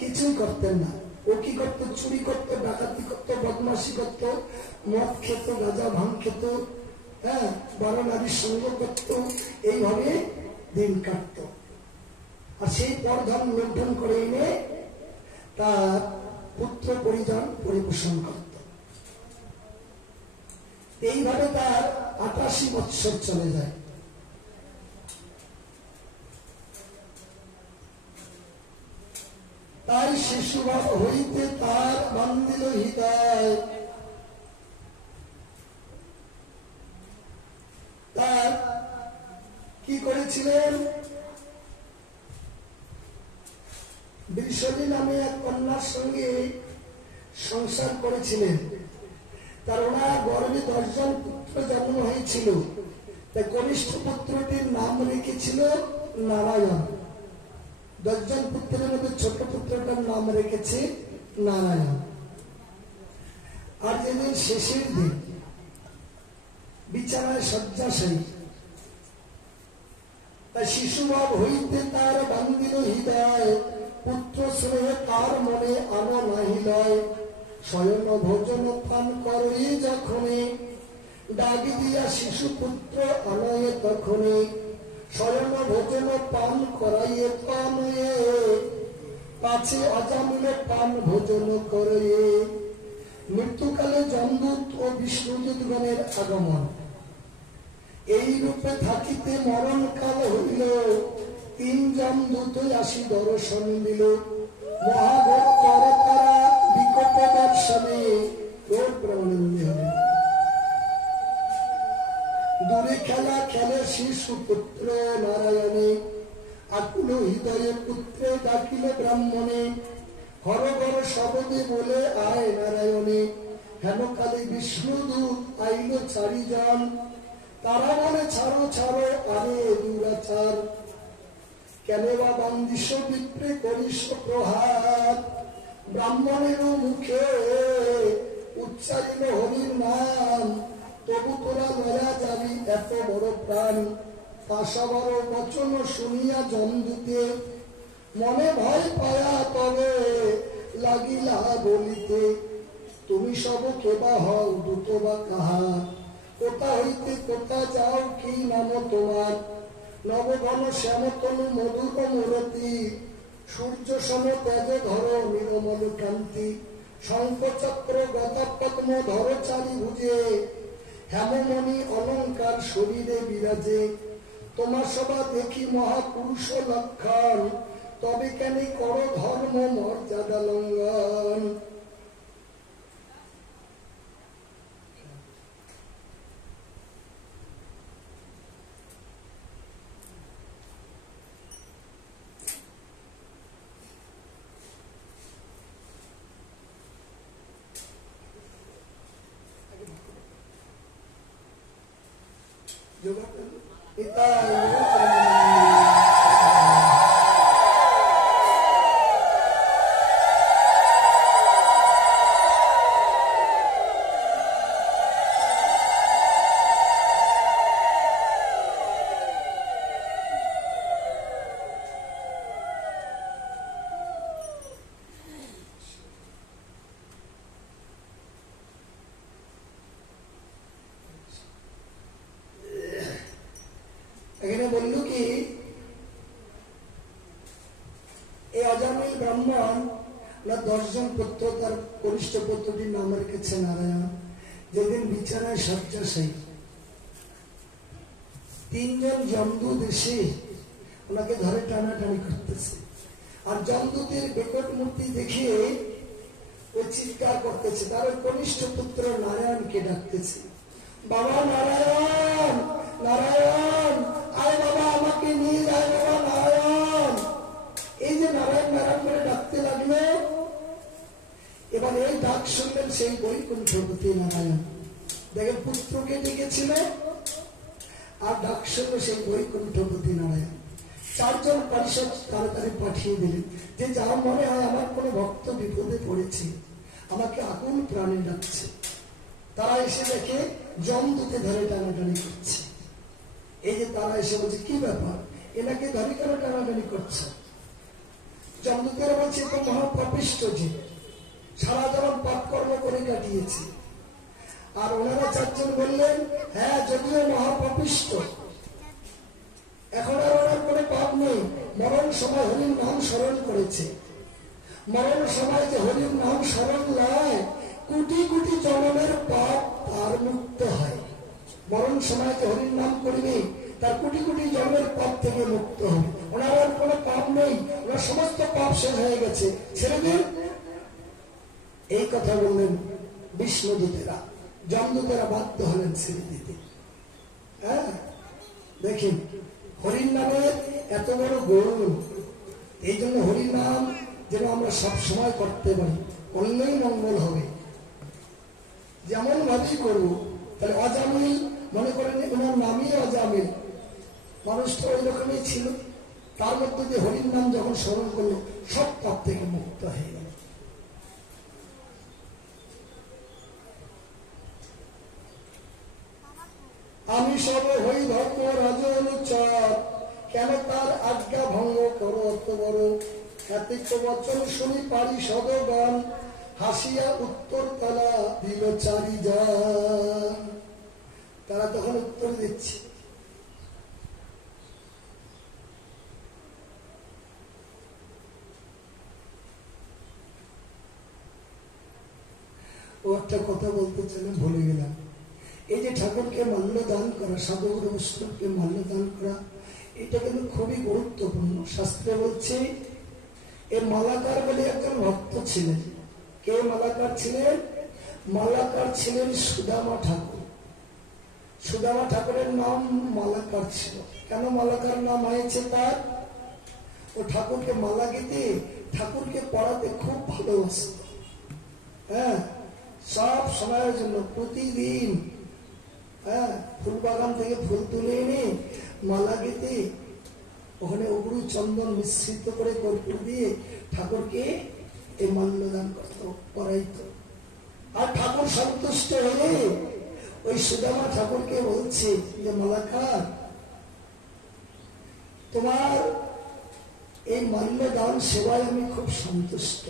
কিছুই করতেন না। ও কি করতো? চুরি করতো, ডাকাতি করতো, বদমাশি করতো, মদ খেত, গাঁজা ভাঙ খেত, হ্যাঁ, বড় নারীর সঙ্গ করতো, এইভাবে দিন কাটতো। আর সেই পরধন লুণ্ঠন করে এনে তার পুত্র পরিজন পরিপোষণ করত। এইভাবে তার ৮৮ বৎসর চলে যায়। তাই শিশুভাব হইতে তার বান্ধিল হৃদয়। তার কি করেছিলেন? বৃষলী নামে এক কন্যার সঙ্গে সংসার করেছিলেন। তার ওনার গর্ভে 10 জন পুত্র জন্ম হয়েছিল। তাই কনিষ্ঠ পুত্রটির নাম রেখেছিল নারায়ণ। 10 জন পুত্রের মধ্যে ছোট পুত্রটার নাম রেখেছে নারায়ণ। আর যেদিন শেষের দিন বিছানায় শয্যাশায়ী, তাই শিশুভাব হইতে তার বান্ধিল হৃদয়। পুত্র স্নেহে তার মনে আনো নাহি লয়। শয়ন ভোজন পান করে যখনে, ডাক দিয়া শিশু পুত্র আনয়ে তখনে। শয়ন ভোজন পান করাইয়ে তনয়ে, পাছে অজামিলে পান ভোজন করে। মৃত্যুকালে যমদূত ও বিষ্ণুদূতগণের আগমন। এই রূপে থাকিতে মরণ কাল হইল। 3 যমদূত আসি দর্শন দিল। মহাঘোর তরতারা বিকট দর্শনে রোড ব্রহ্মানন্দে হবে। দূরে খেলা খেলে শিশু পুত্র নারায়ণে। আকুল হৃদয়ে পুত্রে ডাকিল ব্রাহ্মণে। ঘর ঘর শব্দে বলে আয় নারায়ণে। হেন কালে বিষ্ণুদূত আইল 4 জন। তারা বলে ছাড়ো ছাড়ো আরে দুরাচার। কেন বা বান্দিস বিপ্রে করিস প্রহার। ব্রাহ্মণের মুখে উচ্চারিল হরির নাম। তবু তোরা লয়া যাবি এত বড় প্রাণ। পাশাবর বচন শুনিয়া যমদূতে, মনে ভয় পায়া তবে লাগিলা বলিতে। তুমি সব কেবা হও দূত বা কাহা। কোথা হইতে কোথা যাও কি নাম তোমার। নবঘন শ্যামতনু মধুর মূরতি। সূর্য সম তেজ ধর নিরমল কান্তি। শঙ্খচক্র গদা পদ্ম ধর 4 ভুজে। হেমমণি অলঙ্কার শরীরে বিরাজে। তোমার সভা দেখি মহাপুরুষ লক্ষণ। তবে কেন কর ধর্ম মর্যাদা লঙ্ঘন। এখানে বলল কি, এই অজামিল ব্রাহ্মণ 10 জন পুত্র, তার কনিষ্ঠ পুত্রটির নাম রেখেছে নারায়ণ। যেদিন বিছানায় শয্যাশায়ী, 3 জন যমদূত এসে ওনাকে ধরে টানাটানি করতেছে। আর যমদূতের বিকট মূর্তি দেখে ও চিৎকার করতেছে। তার কনিষ্ঠ পুত্র নারায়ণকে ডাকতেছে, বাবা নারায়ণ, নারায়ণ, আয় বাবা, আমাকে নিয়ে যায় বাবা নারায়ণ। এই যে নারায়ণ নারায়ণ করে ডাকতে লাগলো। এবার এই ডাক শুনলেন সেই বৈকুণ্ঠপতি নারায়ণ। দেখেন, পুত্রকে ডেকেছিল আর ডাক শুনলো সেই বৈকুণ্ঠপতি নারায়ণ। 4 জন পারিষদ তাড়াতাড়ি পাঠিয়ে দিলেন যে যা মনে হয় আমার কোনো ভক্ত বিপদে পড়েছে, আমাকে আকুল প্রাণে ডাকছে। তারা এসে দেখে যমদূতে ধরে টানাটানি করছে। এই যে তারা এসে বলছে, কি ব্যাপার, এনাকে ধরে কেন টানাটানি করছে? জমদূতেরা বলছে তো মহাপাপিষ্ট যে সারা জীবন পাপ কর্ম করে কাটিয়েছে। আর ওনারা চারজন বললেন হ্যাঁ যদিও মহাপাপিষ্ট, এখন আর ওনার কোনো পাপ নেই, মরণ সময় হরির নাম স্মরণ করেছে। মরণ সময় যে হরির নাম স্মরণ নয়, কোটি কোটি জনমের পাপ তার মুক্ত হয়। মরণ সময় যে হরির নাম করবে তার কোটি কোটি জন্মের পাপ থেকে মুক্ত হবে। ওনার আর কোনো পাপ নেই, ওনার সমস্ত পাপ শেষ হয়ে গেছে, ছেড়ে দিন। এই কথা বললেন বিষ্ণুদূতেরা। যমদূতেরা বাধ্য হলেন ছেড়ে দিতে। হ্যাঁ দেখেন হরির নামের এত বড় গুণ। এই জন্য হরির নাম যেন আমরা সব সময় করতে পারি, করলেই মঙ্গল হবে। যেমন ভাবেই করবো। তাহলে অজামিল মনে করেন ওনার নামই অজামিল, মানুষটা ওই রকমই ছিল। তার মধ্যে যে হরির নাম যখন স্মরণ করলো সব পাপ থেকে মুক্ত হয়ে গেল। আমি সব হই ধর্ম রাজ অনুচর, কেন তার আজ্ঞা ভঙ্গ করো অত বড়। এতিক বচন শুনি পারি সদগান, হাসিয়া উত্তর তালা দিল চারি যান। তারা তখন উত্তর দিচ্ছে ও একটা কথা বলতে চাইলে ভুলে গেলাম। এই যে ঠাকুরকে মাল্য দান করা, সাধুগুরু বৈষ্ণবকে মাল্য দান করা, এটা কিন্তু খুবই গুরুত্বপূর্ণ। শাস্ত্রে বলছে এ মালাকার বলে একজন ভক্ত ছিলেন। কে মালাকার ছিলেন? মালাকার ছিলেন সুদামা ঠাকুর। সুদামা ঠাকুরের নাম মালাকার ছিল। কেন মালাকার নাম হয়েছে তার? ও ঠাকুরকে মালা গেতে, ঠাকুরকে পড়াতে খুব ভালোবাসত। হ্যাঁ সব সময়ের জন্য প্রতিদিন ফুল বাগান থেকে ফুল তুলে এনে মালা গেতে ওখানে অগুরু চন্দন মিশ্রিত করে কর্পূর দিয়ে ঠাকুরকে এই মাল্যদান করাইত। আর ঠাকুর সন্তুষ্ট হলে ওই সুদামা ঠাকুরকে বলছে যে মালাকার, তোমার এই মাল্যদান সেবায় আমি খুব সন্তুষ্ট।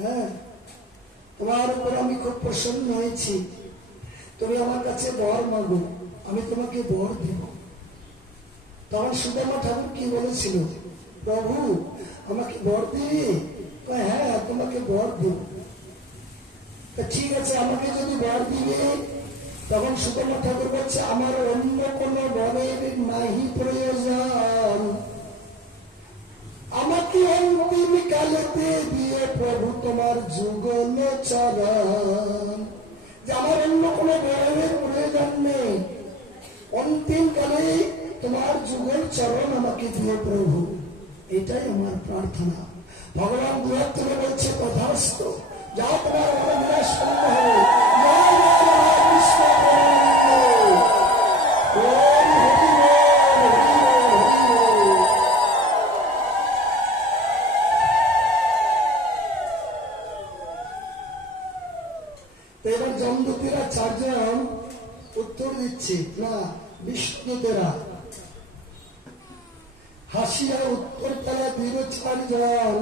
হ্যাঁ তোমার উপর আমি খুব প্রসন্ন হয়েছি। তুমি আমার কাছে বর মাগো, আমি তোমাকে বর দিব। তখন সুদামা ঠাকুর কি বলেছিল? প্রভু আমাকে বর দিবি? হ্যাঁ তোমাকে বর দিব। ঠিক আছে আমাকে যদি বর দিবে, তখন সুদামা ঠাকুর বলছে আমার অন্য কোনো বরের নাহি প্রয়োজন, আমাকে অন্তিম কালেতে দিয়ে প্রভু তোমার যুগল চরণ। যে আমার অন্য কোনো বরের প্রয়োজন নেই, অন্তিম কালে তোমার যুগল চরণ আমাকে দিয়ে প্রভু, এটাই আমার প্রার্থনা। ভগবান দুয়ার থেকে বলছে তথাস্ত, যাও তোমার মনে শূন্য হবে। এবার যমদূতেরা চারজন উত্তর দিচ্ছে না, বিষ্ণুদেরা হাসিয়া উত্তর তালা দিল চারজন,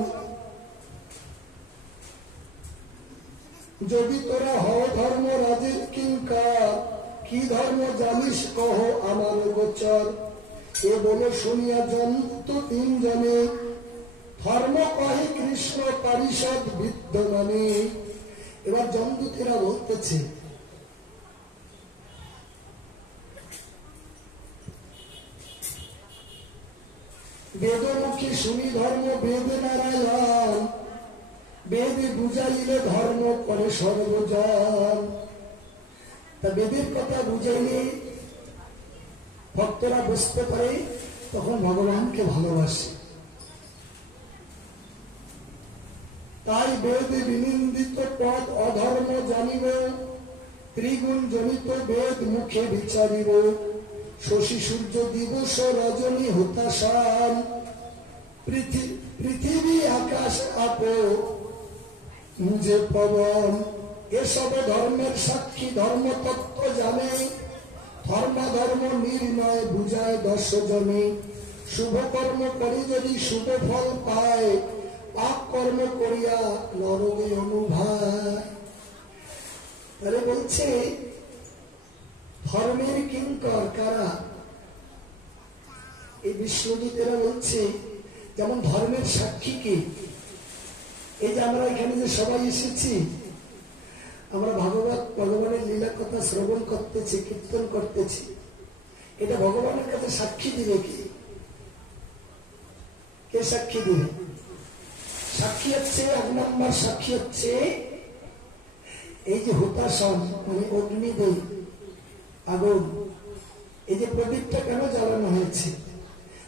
যদি তোরা হও ধর্ম রাজের কিঙ্কর, কি ধর্ম জানিস কহ আমার গোচর। এ বলে শুনিয়া জন্ত তিনজনে, ধর্ম কহে কৃষ্ণ পারিষদ বিদ্যমানে। এবার যমদূতেরা বলতেছে বেদমুখী শুনি ধর্ম বেদ নারায়ণ, বেদে বুঝাইলে ধর্ম করে সর্বজন। তা বেদের কথা বুঝাইলে ভক্তরা বুঝতে পারে, তখন ভগবানকে ভালোবাসে। তাই বেদে বিনিন্দিত পদ অধর্ম জানিব, ত্রিগুণ জনিত বেদ মুখে বিচারিব। শশী সূর্য দিবস রজনী হতাশান, পৃথিবী আকাশ আপ মুঝে পবন। এসব ধর্মের সাক্ষী ধর্মতত্ত্ব জানে, ধর্মাধর্ম নির্ণয় বুঝায় 10 জনে। শুভ কর্ম করে যদি শুভ ফল পায়, পাপ কর্ম করিয়া নরকে অনুভয়। তাহলে বলছে ধর্মের কিঙ্কর কারা? এই বিষ্ণুদূতেরা বলছে যেমন ধর্মের সাক্ষী কে? এই যে আমরা এখানে যে সবাই এসেছি, আমরা ভগবানের লীলা কথা শ্রবণ করতেছি, কীর্তন করতেছি, এটা ভগবানের কাছে সাক্ষী দিবে কি? কে সাক্ষী দিবে? সাক্ষী হচ্ছে, 1 নম্বর সাক্ষী হচ্ছে এই যে হুতাসন, মানে অগ্নিদেব, আগুন, এই যে প্রদীপটা কেন জ্বালানো হয়েছে,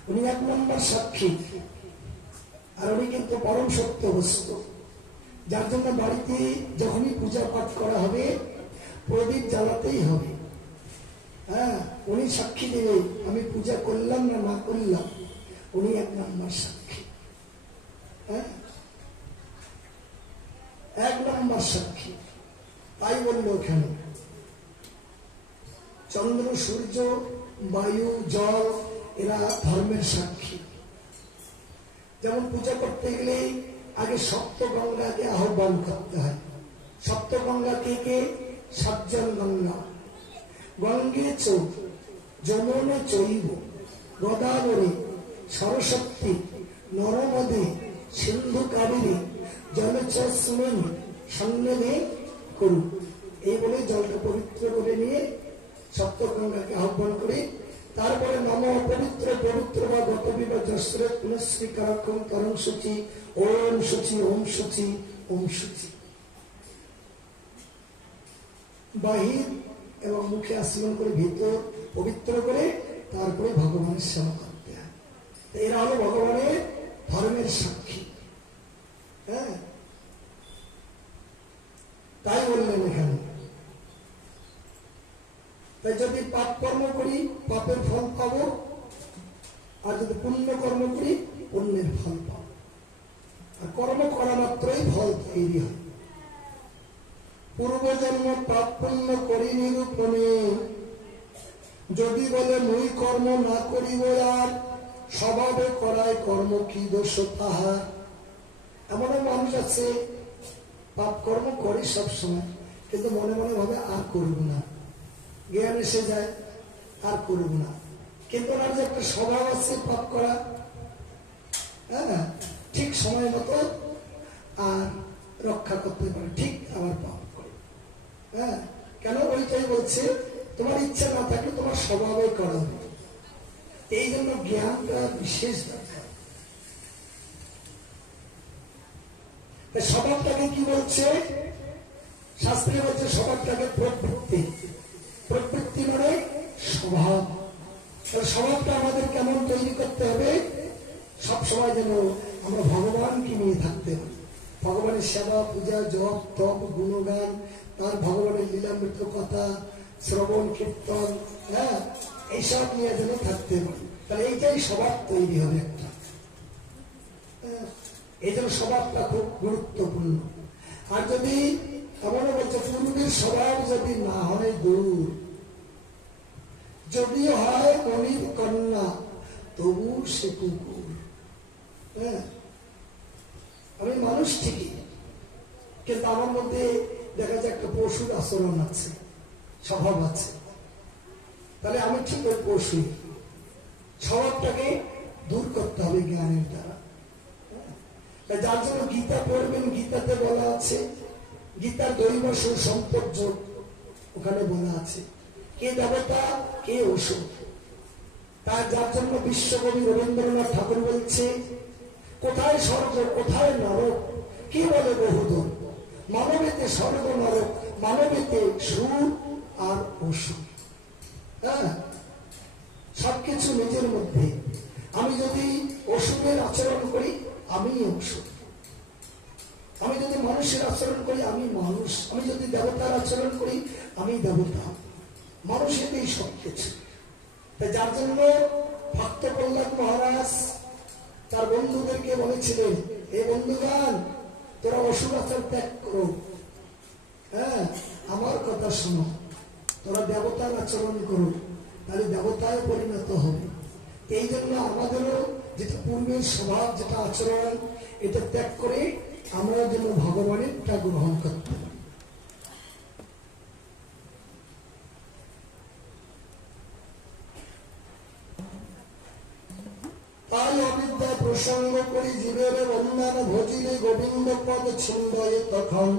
উনি 1 নম্বর সাক্ষী। আর উনি কিন্তু পরম সত্য বস্তু, যার জন্য বাড়িতে যখনই পূজা পাঠ করা হবে প্রদীপ জ্বালাতেই হবে। হ্যাঁ, উনি সাক্ষী দেবে আমি পূজা করলাম না না করলাম, উনি 1 নম্বর সাক্ষী। হ্যাঁ, 1 নম্বর সাক্ষী। তাই বললো এখানে চন্দ্র, সূর্য, বায়ু, জল এরা ধর্মের সাক্ষী। যেমন পূজা করতে গেলে আগে সপ্ত গঙ্গাকে আহ্বান করতে হয়। সপ্ত গঙ্গা কে কে? 7 জন গঙ্গা। গঙ্গে চ যমুনা চৈব গোদাবরী সরস্বতী নর্মদে সিন্ধু কাবেরী জলচস্মিন সন্নিধি করু। এই বলে জলটা পবিত্র করে নিয়ে সপ্ত গঙ্গাকে আহ্বান করে তারপরে নম পবিত্র পবিত্র বা গতবী বা জশ্রে পুনশ্রী কারকম তরং সূচি ওম সূচি ওম সূচি ওম সূচি বাহির এবং মুখে আশ্রমণ করে ভিতর পবিত্র করে তারপরে ভগবানের সেবা করতে হয়। এরা হলো ভগবানের ধর্মের সাক্ষী। হ্যাঁ, তাই বললেন এখানে। তাই যদি পাপ কর্ম করি পাপের ফল পাবো, আর যদি পুণ্য কর্ম করি পুণ্যের ফল পাবো। আর কর্ম করা মাত্রই ফল তৈরি হয়। পূর্বজন্ম পাপ পুণ্য করি নিরূপণে, যদি বলে মুই কর্ম না করিব আর, স্বভাবে করায় কর্ম কি দোষ তাহার। এমন মানুষ আছে পাপ কর্ম করি সবসময়, কিন্তু মনে মনে ভাবে আর করব না, জ্ঞান এসে যায় আর করব না, কিন্তু ওনার যে একটা স্বভাব আছে পাপ করা, হ্যাঁ, ঠিক সময় মতো আর রক্ষা করতে পারে, ঠিক আবার পাপ করে। হ্যাঁ, কেন? ওইটাই বলছে তোমার ইচ্ছা না থাকলে তোমার স্বভাবে করা হবে। এই জন্য জ্ঞানটা বিশেষ দরকার। স্বভাবটাকে কি বলছে শাস্ত্রে? বলছে স্বভাবটাকে প্রবৃত্তি। প্রবৃত্তি মানে স্বভাব। স্বভাবটা আমাদের কেমন তৈরি করতে হবে? সবসময় যেন আমরা ভগবানকে নিয়ে থাকতে পারি। ভগবানের সেবা, পূজা, জপ, তপ, গুণগান, তার ভগবানের লীলামৃত কথা, শ্রবণ, কীর্তন, হ্যাঁ, এইসব নিয়ে যেন থাকতে পারি। তাহলে এইটাই স্বভাব তৈরি হবে একটা। এই জন্য স্বভাবটা খুব গুরুত্বপূর্ণ। আর যদি আমরা বলছে পূর্বের স্বভাব যদি না হয় দূর, যদি হয় মনির কন্যা তবু সে কুকুর। হ্যাঁ, আমি মানুষ ঠিকই, কিন্তু আমার মধ্যে দেখা যায় একটা পশুর আচরণ আছে, স্বভাব আছে। তাহলে আমি ঠিক ওই পশু। স্বভাবটাকে দূর করতে হবে জ্ঞানের দ্বারা। যার জন্য গীতা পড়বেন, গীতাতে বলা আছে, গীতার দৈবশ সম্পর্য ওখানে বলা আছে, কে দেবতা কে অসুর। তার যার জন্য বিশ্বকবি রবীন্দ্রনাথ ঠাকুর বলছে, কোথায় স্বর্গ কোথায় নরক কি বলে বহুদূর, মানবেতে স্বর্গ নরক মানবেতে সুর আর অসুর। হ্যাঁ, সবকিছু নিজের মধ্যে। আমি যদি অসুরের আচরণ করি আমি অসুর, আমি যদি মানুষের আচরণ করি আমি মানুষ, আমি যদি দেবতার আচরণ করি আমি দেবতা। মানুষেরই সবকিছু। তাই যার জন্য ভক্ত প্রহ্লাদ মহারাজ তার বন্ধুদেরকে বলেছিলেন, এই বন্ধুগান তোরা অসুর আচার ত্যাগ করো, হ্যাঁ, আমার কথা শোনো, তোরা দেবতার আচরণ করো, তাহলে দেবতায় পরিণত হবে। এই জন্য আমাদেরও যেটা পূর্বের স্বভাব, যেটা আচরণ, এটা ত্যাগ করে আমরা যেন ভগবানেরটা গ্রহণ করতে পারি। তাই অবিদ্যা প্রসঙ্গ করি জীবের বন্ধান ভজিলে গোবিন্দ পদ ছিন্দয়ে তখন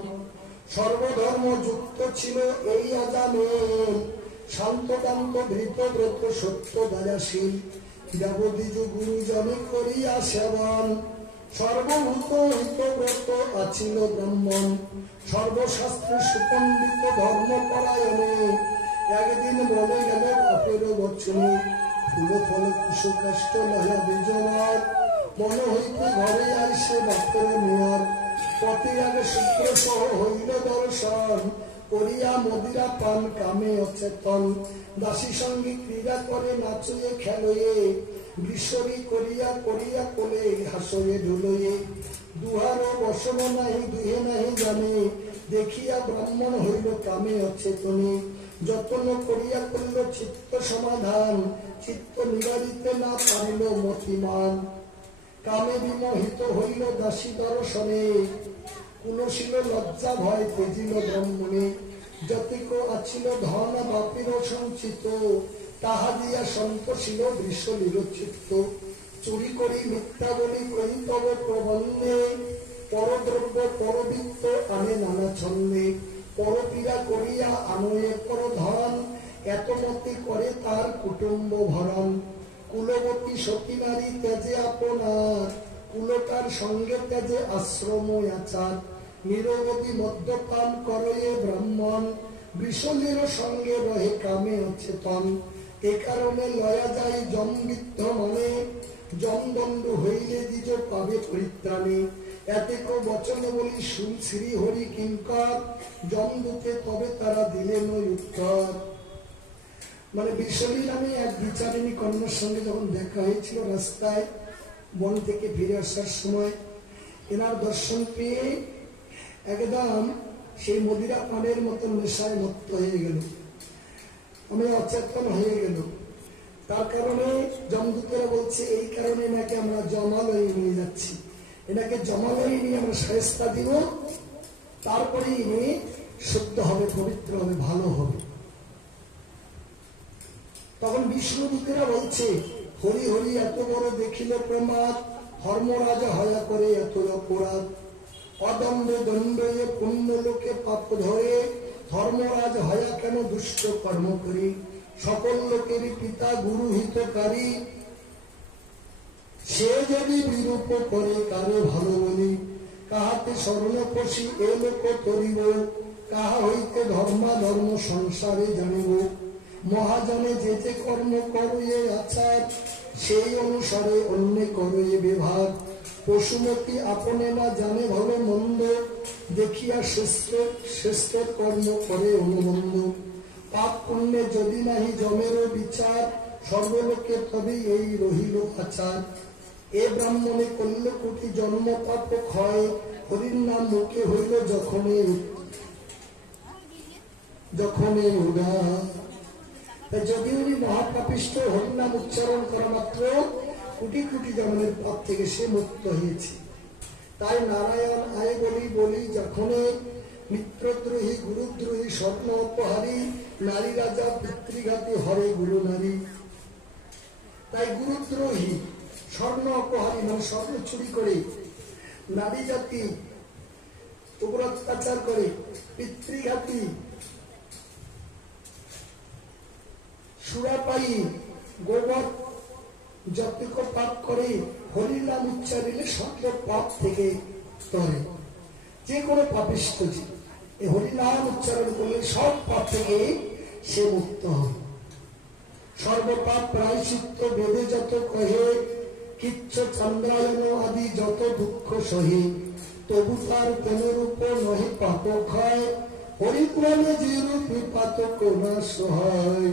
সর্বধর্ম যুক্ত ছিল এই অজানে শান্তকান্ত ধৃত ব্রত সত্য দয়াশীল যাবতীজ গুরুজনে করিয়া সেবন সর্বভূত হিত ব্রত আছিল ব্রহ্মণ সর্বশাস্ত্রে সুপণ্ডিত ধর্ম পরায়ণে একদিন বলে গেল বাপের বচনে ফুল ফল কুশু কষ্ট লয়া বিজয় মনে হইতে ঘরে আইসে বাপের মেয়র পথে আগে শুক্র সহ হইল দর্শন করিয়া মদিরা পান কামে অচেতন দাসী সঙ্গে ক্রীড়া করে নাচয়ে খেলয়ে বিশ্বরী করিয়া করিয়া কোলে হাসয়ে ঢুলয়ে দুহার বসন নাহি দুহে নাহি জানে দেখিয়া ব্রাহ্মণ হইল কামে অচেতনে যতন করিয়া করিল চিত্ত সমাধান চিত্ত নিবারিতে না পারিল মতিমান কামে বিমোহিত হইল দাসী দর্শনে কুলশীল লজ্জা ভয় তেজিল ব্রহ্মণে যতিক আছিল ধন বাপির সঞ্চিত তাহা দিয়া সন্তোষিল বৃষলির চিত্ত চুরি করি মিথ্যা বলি কই তব প্রবন্ধে পরদ্রব্য পরবিত্ত আনে নানা ছন্দে পরপীড়া করিয়া আনয়ে পর ধন এত মতি করে তার কুটুম্ব ভরণ কুলবতী সতী নারী ত্যাজে আপনার কুলকার সঙ্গে ত্যাজে আশ্রম আচার নিরবধি মদ্যপান করয়ে ব্রাহ্মণ বৃষলের সঙ্গে রহে কামে অচেতন এ কারণে লয়া যায় জমবিদ্ধ মনে জমদণ্ড হইলে দ্বিজ পাবে পরিত্রাণে এতেক বচন বলি শুন শ্রী হরি কিঙ্কর জমদূতে তবে তারা দিলেন উত্তর। মানে বিশ্বলী নামে এক বিচারিণী কন্যার সঙ্গে যখন দেখা হয়েছিল রাস্তায় বন থেকে ফিরে আসার সময় এনার দর্শন পেয়ে একদম সেই মদিরা পানের মতন নেশায় মত্ত হয়ে গেল, আমি অচেতন হয়ে গেল। তার কারণে যমদূতেরা বলছে এই কারণে এনাকে আমরা জমালয়ে নিয়ে যাচ্ছি, এনাকে জমালয়ে নিয়ে আমরা শায়েস্তা দিব, তারপরে ইনি শুদ্ধ হবে, পবিত্র হবে, ভালো হবে। তখন বিষ্ণুদূতেরা বলছে হরি হরি এত বড় দেখিল প্রমাদ ধর্মরাজা হয়া করে এত অপরাধ অদণ্ড দণ্ডয়ে পুণ্য লোকে পাপ ধরে ধর্মরাজ হয়া কেন দুষ্ট কর্ম করি সকল লোকেরই পিতা গুরু হিতকারী সে যদি বিরূপ করে কারে ভালো বলি কাহাতে স্বর্ণপশি এ লোক তরিব কাহা হইতে ধর্মা ধর্ম সংসারে জানিব মহাজনে যে যে কর্ম করয়ে আচার সেই অনুসারে অন্য করয়ে বিভাগ পশুমতি আপনে না জানে ভালো মন্দ দেখিয়া শ্রেষ্ঠ কর্ম করে অনুমন্দ পাপ পুণ্যে যদি নাহি জমেরও বিচার সর্বলোকে তবে এই রহিল আচার এ ব্রাহ্মণে করল কোটি জন্ম পাপ ক্ষয় হরির নাম মুখে হইল যখনে উড়া। যদি উনি মহাপাপিষ্ট হরিনাম উচ্চারণ করা মাত্র কোটি কোটি জন্মের পথ থেকে সে মুক্ত হয়েছে। তাই নারায়ণ আয় বলি বলি যখনে মিত্রদ্রোহী গুরুদ্রোহী স্বর্ণ অপহারী নারী রাজা পিতৃঘাতী হরে গুরু নারী। তাই গুরুদ্রোহী স্বর্ণ অপহারী মানে স্বর্ণ চুরি করে নারী জাতি উপর অত্যাচার করে পিতৃঘাতী সুরাপায়ী গোবর যতটুক পাপ করে হরিনাম উচ্চারিলে সর্ব পাপ থেকে তরে যে কোনো পাপিষ্ট জীব এই হরিনাম উচ্চারণ করলে সব পাপ থেকে সে মুক্ত হয়। সর্বপাপ প্রায়শ্চিত্ত বেদে যত কহে কিচ্ছ চন্দ্রায়ন আদি যত দুঃখ সহে তবু তার কোন রূপ নহে পাপ ক্ষয় হরিপুরাণে যে রূপে পাতক নাশ হয়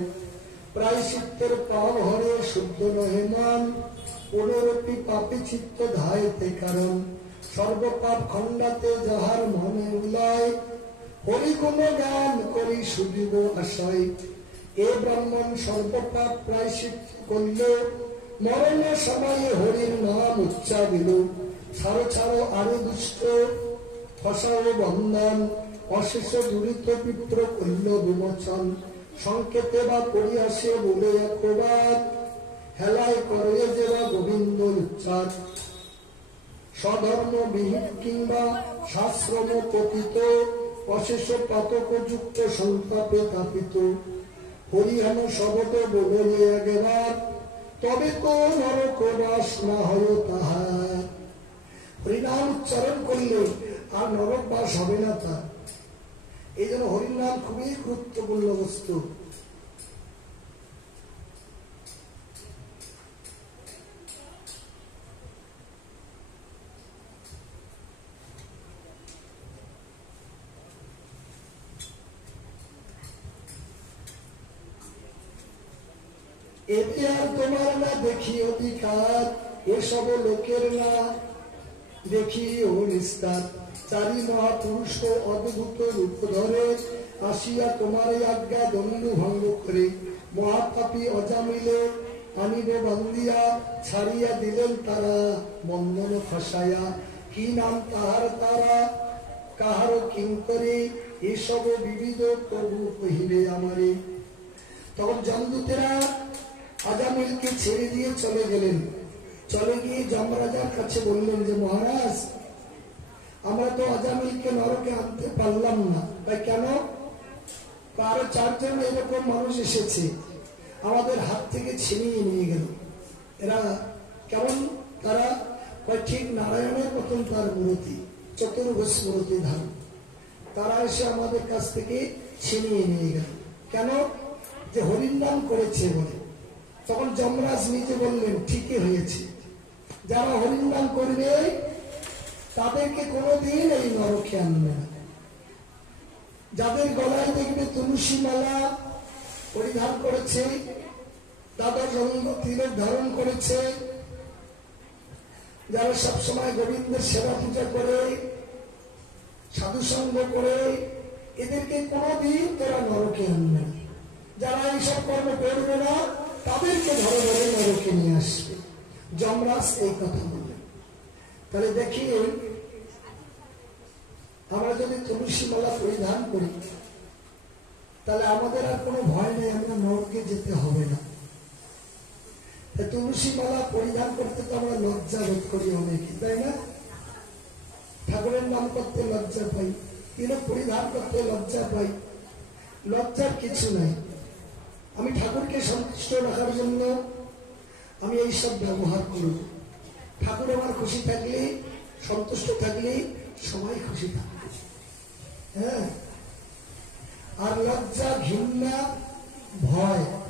প্রায়শ্চিত্তের পাপ হরে শুদ্ধ নহে মান পুনরপি পাপী চিত্ত ধায়তে কারণ সর্বপাপ খণ্ডাতে যাহার মনে উলায় হরি কোন জ্ঞান করি সুদীব আশায় এ ব্রাহ্মণ সর্বপাপ প্রায়শ্চিত্ত করল মরণ সময়ে হরির নাম উচ্চারিল, ছাড়ো ছাড়ো আরে দুষ্ট, ফসাও বন্ধন, অশেষ দুরিত পিত্র কল্য বিমোচন, সংকেতে বা পরিহাসে বলে একবার, হেলায় করে যে বা গোবিন্দ উচ্চার, স্বধর্ম বিহিত কিংবা শাস্ত্রম পতিত, অশেষ পাতকযুক্ত সংতাপে তাপিত, হরিহন শবদ বলে একবার, তবে তো নরক বাস না হয় তাহার। হরিনাম উচ্চারণ করলে আর নরক বাস হবে না তার। এই জন্য হরিনাম খুবই গুরুত্বপূর্ণ বস্তু। এতে আর তোমার না দেখি অধিকার, এসব লোকের না দেখি ও নিস্তার, চারি মহাপুরুষ অদ্ভুত রূপ ধরে, আসিয়া তোমার আজ্ঞা দণ্ডু ভঙ্গ করে, মহাপাপী অজামিলে আনিবে বান্দিয়া, ছাড়িয়া দিলেন তারা বন্ধন খসায়া, কি নাম তাহার তারা কাহার কিঙ্করে, এসব বিবিধ প্রভু কহিলে আমারে। তখন যমদূতেরা আজামিলকে ছেড়ে দিয়ে চলে গেলেন। চলে গিয়ে যমরাজার কাছে বললেন যে মহারাজ, আমরা তো আজামিলকে নরকে আনতে পারলাম না। তাই কেন? আরো 4 জন এরকম মানুষ এসেছে, আমাদের হাত থেকে ছিনিয়ে নিয়ে গেল। এরা কেমন? তারা ঠিক নারায়ণের মতন তার মূর্তি, চতুর্ভুজ মূর্তি ধারণ। তারা এসে আমাদের কাছ থেকে ছিনিয়ে নিয়ে গেল। কেন? যে হরির নাম করেছে বলে। তখন যমরাজ নিজে বললেন ঠিকই হয়েছে, যারা হরির নাম করবে তাদেরকে কোনোদিন এই নরকে আনবে না। যাদের গলায় দেখবে তুলসী মালা পরিধান করেছে, দাদা রঙ্গ তিলক ধারণ করেছে, যারা সবসময় গোবিন্দের সেবা পূজা করে, সাধু সঙ্গ করে, এদেরকে কোনোদিন তারা নরকে আনবে না। যারা এইসব কর্ম করবে না তাদেরকে ধরে ধরে নরকে নিয়ে আসবে। যমরাজ এই কথা বললেন। তাহলে দেখি, আমরা যদি তুলসী মালা পরিধান করি তাহলে আমাদের আর কোনো ভয় নেই, আমরা নরকে যেতে হবে না। তুলসী মালা পরিধান করতে তো আমরা লজ্জা বোধ করি অনেকে, তাই না? ঠাকুরের নাম করতে লজ্জা পাই, তিলক পরিধান করতে লজ্জা পাই। লজ্জার কিছু নাই। আমি ঠাকুরকে সন্তুষ্ট রাখার জন্য আমি এইসব ব্যবহার করব। ঠাকুর আমার খুশি থাকলে, সন্তুষ্ট থাকলে সবাই খুশি থাকবে। হ্যাঁ, আর লজ্জা, ঘৃণা, ভয়